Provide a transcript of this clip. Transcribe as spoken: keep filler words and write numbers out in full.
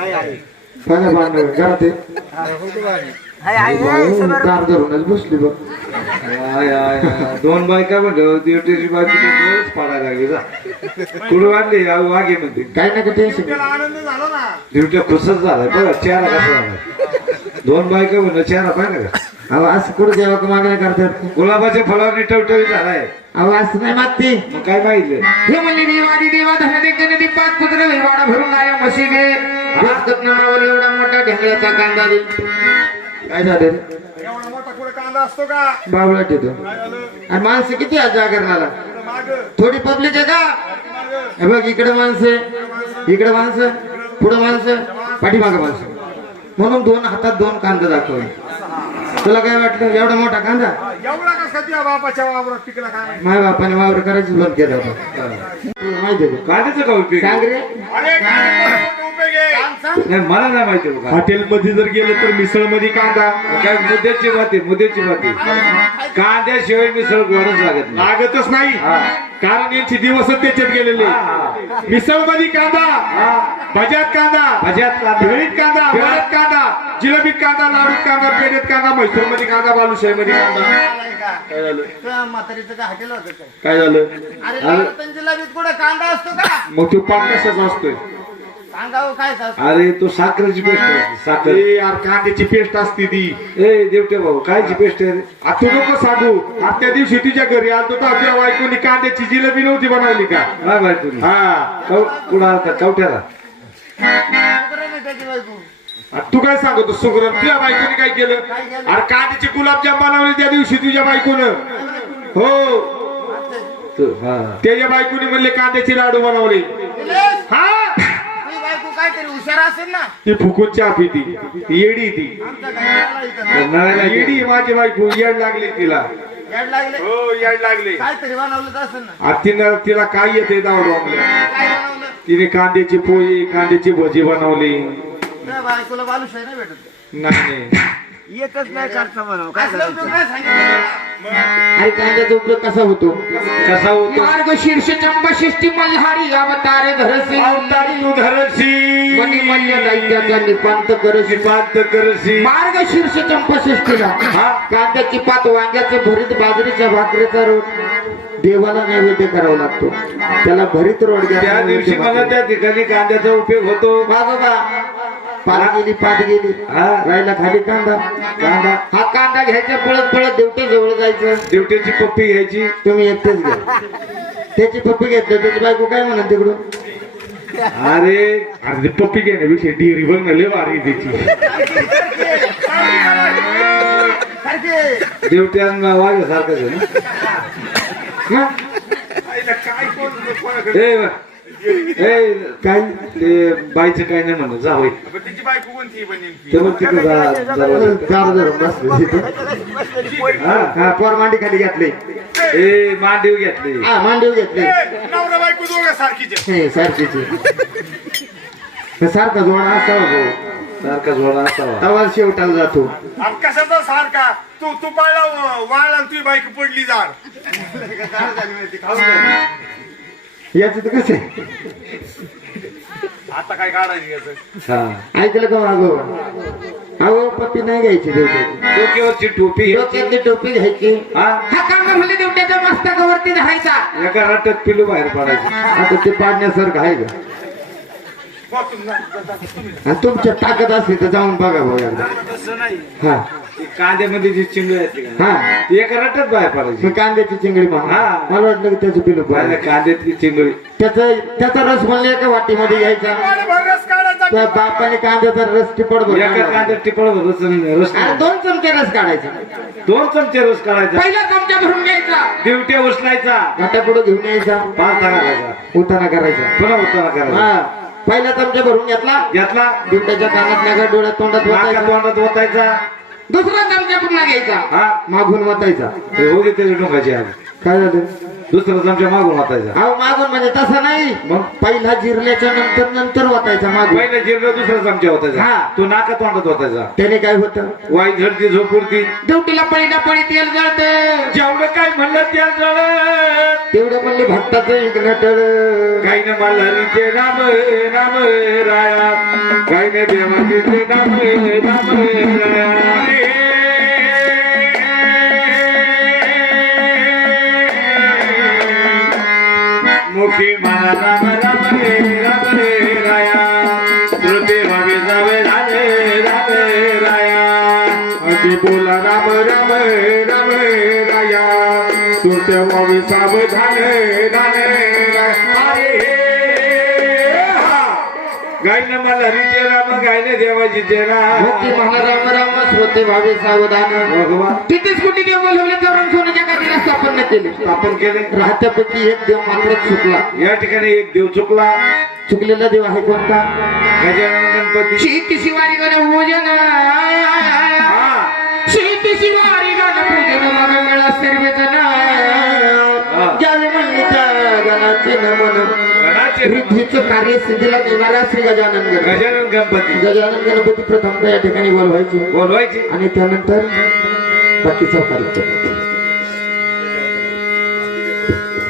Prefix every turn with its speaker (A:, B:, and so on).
A: पाण्या भांडण घरात कार धरूनच बसली बघ.
B: दोन बायका म्हणतो ड्युटीची बायको रोज पाडायला लागली जा कुठं वाढली वाघे म्हणते
A: काही नका टेन्शन.
C: आनंद झाला ना.
B: ड्युटी खुसच झालाय बघा चेहरा कसा झालाय. दोन बायका म्हणलं चेहरा पाहिजे का.
A: अहो असं कुठं देवा मागण्या करतात.
B: गुलाबाच्या फळावर टवटवी झालाय.
A: अहो असं नाही मागते.
B: मग काय माहिती
A: हे म्हणले देवादी देवा धन दे गणदी पाच पुत्र विवाडा भरून आया म्हशी गे नावावर एवढा मोठा ढेंगळ्याचा कांदा दे. काय झालं
C: एवढा मोठा कुठे कांदा असतो का.
A: बावळाट येतो.
C: काय झालं.
A: आणि माणसं किती आज जागरणाला.
C: इकडं माग
A: थोडी पब्लिक आहे का. हे बघ इकडे माणसं इकडे माणसं पुढं माणसं पाठीमागं माणसं म्हणून दोन हातात दोन कांदा दाखवले. तुला काय वाटलं एवढा मोठा कांदा.
C: एवढा कसा तुझ्या बापाच्या वावरात पिकला काय माहिती.
A: माझ्या बापाने वावर करायचं बंद केलं होतं. माहिती आहे का?
B: कांद्याचं का उपयोग
A: सांग रे.
C: अरे कांदा उपयोग आहे.
B: नाही मला नाही माहिती बघा.
D: हॉटेल मध्ये जर गेलं तर मिसळ मध्ये कांदा
B: काय मुद्द्याची बाती मुद्द्याची बाती कांद्याशिवाय मिसळ गोडच लागत नाही.
D: लागतच नाही. कारण यांचे दिवसच त्याच्यात गेलेले. मिसळ मध्ये कांदा, भज्यात कांदा,
B: भज्यात कांदा,
D: भेळीत कांदा, वड्यात कांदा, जिलेबीत कांदा, लाडूत कांदा, पेढेत कांदा, म्हैसूर मध्ये कांदा, बालुशाही मध्ये कांदा. काय झालं
C: तुझ्या म्हातारीचं काय हॉटेल होतं काय.
D: काय झालं
C: अरे लाडू जिलेबीत कुठे कांदा असतो का.
D: मग तो पाक कशाचा असतोय.
C: सांगा हो काय असतं.
B: अरे तो साखरेची पेस्ट असते साखर.
D: अरे यार कांद्याची पेस्ट असते ती.
B: ए देवटे भाऊ कायची पेस्ट आहे रे.
D: आ, तू नको सांगू. आज त्या दिवशी तुझ्या घरी आलतो तर आपल्या बायकोनी कांद्याची जिलेबी नव्हती बनवली का.
B: काय माहिती तुम्ही
D: हा
B: कुठं आलता कवट्याला.
C: त्याची बायको.
D: आ, तू काय सांगतो सुग्रण तुझ्या बायकोने काय केलं. अरे कांद्याचे गुलाबजाम बनवले त्या दिवशी तुझ्या बायकोनं. हो
B: तू- हा
D: त्याच्या बायकोने म्हणले कांद्याचे लाडू बनवले. हा
C: तुझी बायको काहीतरी हुशार असेल ना.
D: ती फुकून चहा पिती. ती येडी ती
C: आमच्या घराला इथं
B: नळाला
D: येडी आहे माझी बायको. येड लागली तिला.
C: याड लागले.
D: हो येड लागले.
C: काहीतरी बनवलं असेल ना.
D: आ, तिनं तिला काय येते दावडू आपल्या.
C: काय बनवलं.
D: तिने कांद्याची पोळी कांद्याची भजी बनवली.
C: तुझ्या बायकोला बालुशाही नाही भेटत.
D: नाही नाही
C: येतच नाही करता म्हणून काय उपयोग नाही सांगितलं.
A: अरे कांद्याचा उपयोग कसा होतो.
B: कसा होतो.
A: मार्ग शीर्ष चंबा शिष्टी मल्हारी अवतारे धरसी
D: अवतारी तू धरसी
A: मनी मल्य दैत्याचा निपांत करसी.
B: निपांत करसी.
A: मार्ग शीर्ष चंपा शिष्टीला कांद्याची पात वांग्याचं भरीत बाजरीच्या भाकरीचा रोट देवाला नैवेद्य करावा लागतो. त्याला भरीत रोड
B: त्या दिवशी मला त्या ठिकाणी कांद्याचा उपयोग होतो.
A: बाबा पात गेली पात गेली
B: हा
A: राहिला खाली कांदा.
B: कांदा
A: हा कांदा घ्यायचा पळत पळत देवटे जवळ जायचं.
B: ड्युटीची पप्पी घ्यायची.
A: तुम्ही एकटेच घ्या. त्याची पप्पी घेतलं त्याची बायको काय म्हणत तिकडून.
B: अरे
D: अरे पप्पी घेण्यापेक्षा डेअरी बनले भारी त्याची.
C: सारखे
B: ड्युट्यांना वागे सारखंच आहे ना.
D: काय कोण
B: ए ए काय ते बाईचं काय नाही म्हणत जा होय.
D: तिची बायको कोणती बनेल.
B: ते मग तिकडे जा दरवाजा.
A: कार धरून बसले तिथे.
B: हा
A: हा पोर मांडी खाली घातली.
B: ए मांडीव घेतली.
A: हा मांडीव घेतली.
D: नवरा बायको दोघं सारखीच.
A: हे सारखीची सारखा जोडा असावा भाऊ.
B: सारखा जोडा असावा.
A: आवाज शेवटाला जातो.
D: कशाचा सारखा तू तू पाळला वाळला तुझी बायको पडली जाड.
A: याच तर कसं आहे.
D: आता काय काढायची याचं.
B: हा
A: ऐकलं का मागो. अहो पप्पी नाही घ्यायची देवट्याची.
B: डोक्यावरची टोपी
A: डोक्यातली टोपी घ्यायची.
B: हा
A: हा कांदा म्हणजे देवट्याच्या मस्तकावरती धरायचा.
B: एका रट्ट्यात पिलू बाहेर पडायचं.
A: आता ते पाडण्यासारखं आहे का. आणि तुमच्या ताकद असली तर जाऊन बघा भाऊ एकदा.
B: तसं नाही.
A: हा
B: ती कांद्यामध्ये जी चिंगळी असते का
A: हा
B: ती एका रट्ट्यात बाहेर पडायची.
A: मी कांद्याची चिंगडी म्हणा.
B: हा.
A: मला वाटलं की त्याचं पिलू
B: नाही,
A: पाहिजे.
B: कांद्यातली चिंगळी.
A: त्याचा त्याचा रस म्हणले एका वाटीमध्ये घ्यायचा. त्या बापाने कांद्याचा रस टिपड
B: एका
A: भरून
B: कांद्यात टिपळ रस रस
A: आणि दोन चमचे रस काढायचा.
B: दोन चमचे रस काढायचा.
A: पहिला चमचा भरून घ्यायचा.
B: दिवट्या उचलायचा.
A: घाटापुढं घेऊन यायचा.
B: पाच घालायचा.
A: उताना करायचा.
B: पुन्हा उतारा करायचा.
A: हा पहिला चमचा भरून घेतला.
B: घेतला
A: दिवट्याच्या कानात नगर डोळ्यात तोंडात
B: नाका
A: वतायचा.
B: तोंडात ओतायचा.
A: दुसरा चमचा पुन्हा घ्यायचा.
B: हा
A: मागून वतायचा.
B: हे होते त्याची डोंगाची आली.
A: काय झालं
B: दुसरा चमचा मागून वाटायचा
A: अहो मागून म्हणजे तसा नाही
B: मग
A: पहिला जिरल्याच्या नंतर नंतर वाटायचा मागून
B: पहिला जिरला दुसरा चमचा
A: हा.
B: होतायचा तो नाका तोंडात होतायचा
A: त्याने काय होतं
B: वाई झडती झोपुरती
A: ड्युटीला पळी ना पळी तेल जळतं
B: जेवढं काय म्हणलं त्या जळत
A: तेवढं म्हणले भक्ताचं एक नटळ
B: काही न मल्हारीचे नाम नाम राया काही न देवाचे नाम नाम राया मुखी मला राम राम रे राम रे राया श्रुती भावी जावे रामे रामे राया
D: अगे बोला राम राम राम राया तू तेव्हा सावधान धान
B: अरे गायन मल्हारीचे राम गायन देवाजीचे राम
A: भक्ती महाराम राम श्रोते भावे सावधान
B: भगवान
A: तिथेच कुठे देव बोलवले जाऊन सोन्याच्या गादीला स्थापन केले
B: स्थापन केले
A: राहत्यापैकी एक देव मात्र चुकला
B: या ठिकाणी एक देव चुकला
A: चुकलेला देव आहे कोणता
B: गजानन गणपती
A: शीत शिवारी गण पूजन
B: हा
A: शीत शिवारी गण पूजन मग मिळा सर्वजन ज्यावे म्हणले त्या गणाचे नमन
B: गणाचे
A: रिद्धीचं कार्य सिद्धीला देणारा श्री गजानन गणपती
B: गजानन गणपती
A: गजानन गणपती प्रथम या ठिकाणी बोलवायचे
B: बोलवायचे
A: आणि त्यानंतर बाकीचा कार्यक्रम